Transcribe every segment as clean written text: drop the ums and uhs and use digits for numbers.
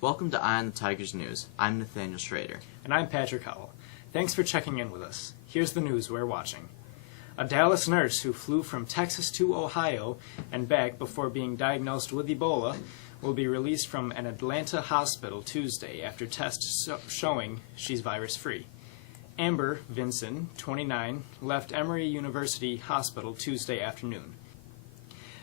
Welcome to Eye on the Tigers News. I'm Nathaniel Schrader. And I'm Patrick Howell. Thanks for checking in with us. Here's the news we're watching. A Dallas nurse who flew from Texas to Ohio and back before being diagnosed with Ebola will be released from an Atlanta hospital Tuesday after tests showing she's virus-free. Amber Vinson, 29, left Emory University Hospital Tuesday afternoon.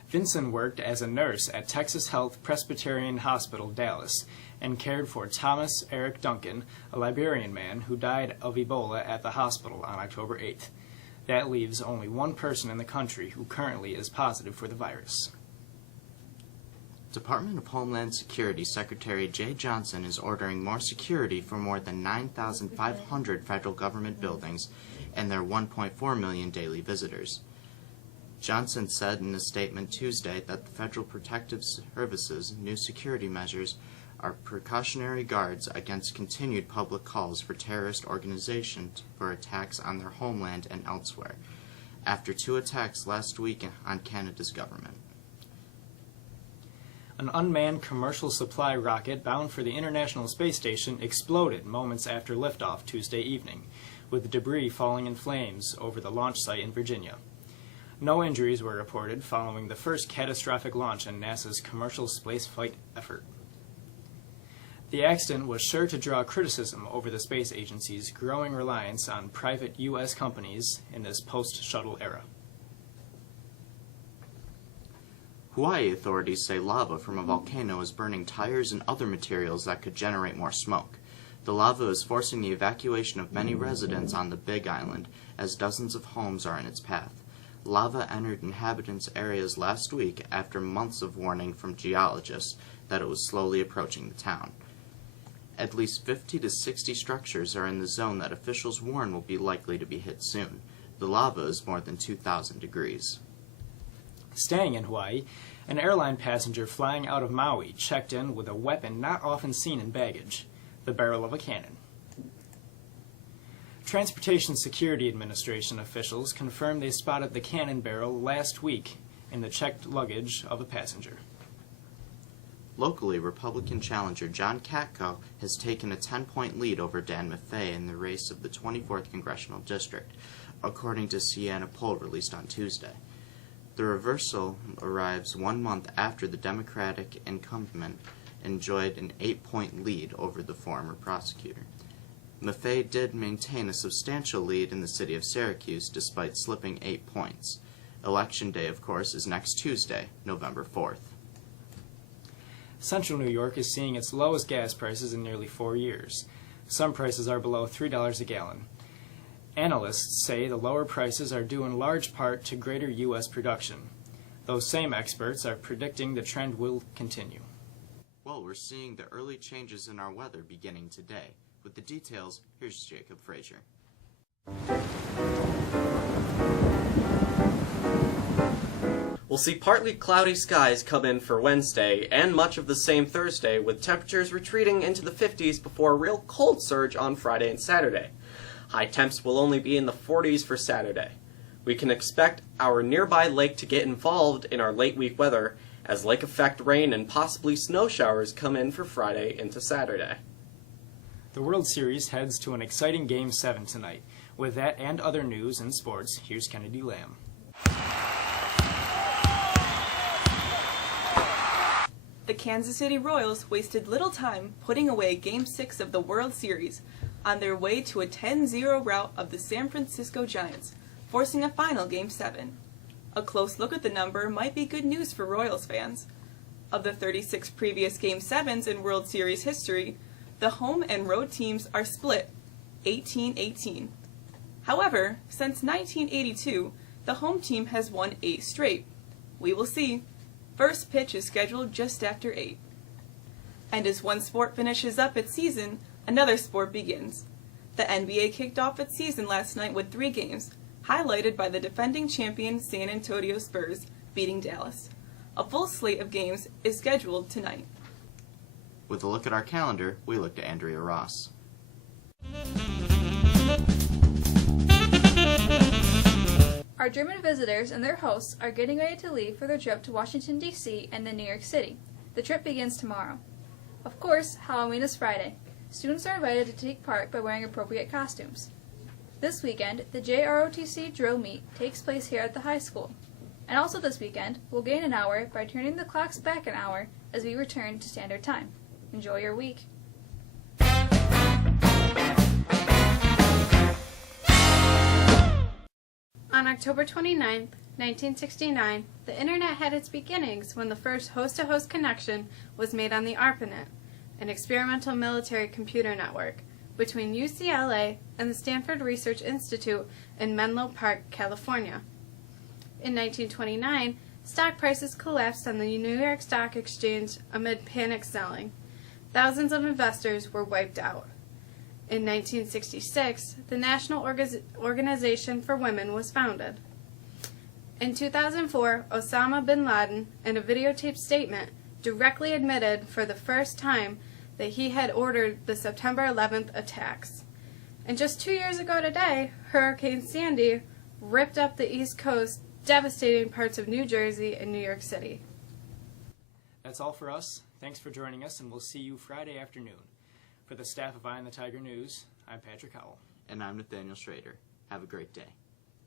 Vinson worked as a nurse at Texas Health Presbyterian Hospital, Dallas, and cared for Thomas Eric Duncan, a Liberian man who died of Ebola at the hospital on October 8th. That leaves only one person in the country who currently is positive for the virus. Department of Homeland Security Secretary Jay Johnson is ordering more security for more than 9,500 federal government buildings and their 1.4 million daily visitors. Johnson said in a statement Tuesday that the Federal Protective Service's new security measures are precautionary guards against continued public calls for terrorist organizations for attacks on their homeland and elsewhere, after 2 attacks last week on Canada's government. An unmanned commercial supply rocket bound for the International Space Station exploded moments after liftoff Tuesday evening, with debris falling in flames over the launch site in Virginia. No injuries were reported following the first catastrophic launch in NASA's commercial spaceflight effort. The accident was sure to draw criticism over the space agency's growing reliance on private U.S. companies in this post-shuttle era. Hawaii authorities say lava from a volcano is burning tires and other materials that could generate more smoke. The lava is forcing the evacuation of many residents on the Big Island, as dozens of homes are in its path. Lava entered inhabitants' areas last week after months of warning from geologists that it was slowly approaching the town. At least 50 to 60 structures are in the zone that officials warn will be likely to be hit soon. The lava is more than 2,000 degrees. Staying in Hawaii, an airline passenger flying out of Maui checked in with a weapon not often seen in baggage, the barrel of a cannon. Transportation Security Administration officials confirmed they spotted the cannon barrel last week in the checked luggage of a passenger. Locally, Republican challenger John Katko has taken a 10-point lead over Dan Maffei in the race of the 24th Congressional District, according to a Siena poll released on Tuesday. The reversal arrives 1 month after the Democratic incumbent enjoyed an 8-point lead over the former prosecutor. Maffei did maintain a substantial lead in the city of Syracuse despite slipping 8 points. Election day, of course, is next Tuesday, November 4th. Central New York is seeing its lowest gas prices in nearly 4 years. Some prices are below $3 a gallon. Analysts say the lower prices are due in large part to greater U.S. production. Those same experts are predicting the trend will continue. Well, we're seeing the early changes in our weather beginning today. With the details, here's Jacob Frazier. We'll see partly cloudy skies come in for Wednesday and much of the same Thursday, with temperatures retreating into the 50s before a real cold surge on Friday and Saturday. High temps will only be in the 40s for Saturday. We can expect our nearby lake to get involved in our late week weather as lake effect rain and possibly snow showers come in for Friday into Saturday. The World Series heads to an exciting Game 7 tonight. With that and other news and sports, here's Kennedy Lamb. The Kansas City Royals wasted little time putting away Game 6 of the World Series on their way to a 10-0 rout of the San Francisco Giants, forcing a final Game 7. A close look at the number might be good news for Royals fans. Of the 36 previous Game 7s in World Series history, the home and road teams are split 18-18. However, since 1982, the home team has won 8 straight. We will see. First pitch is scheduled just after 8. And as one sport finishes up its season, another sport begins. The NBA kicked off its season last night with 3 games, highlighted by the defending champion San Antonio Spurs beating Dallas. A full slate of games is scheduled tonight. With a look at our calendar, we look to Andrea Ross. Our German visitors and their hosts are getting ready to leave for their trip to Washington, D.C. and then New York City. The trip begins tomorrow. Of course, Halloween is Friday. Students are invited to take part by wearing appropriate costumes. This weekend, the JROTC drill meet takes place here at the high school. And also this weekend, we'll gain an hour by turning the clocks back an hour as we return to standard time. Enjoy your week. On October 29, 1969, the Internet had its beginnings when the first host-to-host connection was made on the ARPANET, an experimental military computer network, between UCLA and the Stanford Research Institute in Menlo Park, California. In 1929, stock prices collapsed on the New York Stock Exchange amid panic selling. Thousands of investors were wiped out. In 1966, the National Organization for Women was founded. In 2004, Osama bin Laden, in a videotaped statement, directly admitted for the first time that he had ordered the September 11th attacks. And just 2 years ago today, Hurricane Sandy ripped up the East Coast, devastating parts of New Jersey and New York City. That's all for us. Thanks for joining us, and we'll see you Friday afternoon. For the staff of Eye on the Tiger News, I'm Patrick Howell. And I'm Nathaniel Schrader. Have a great day.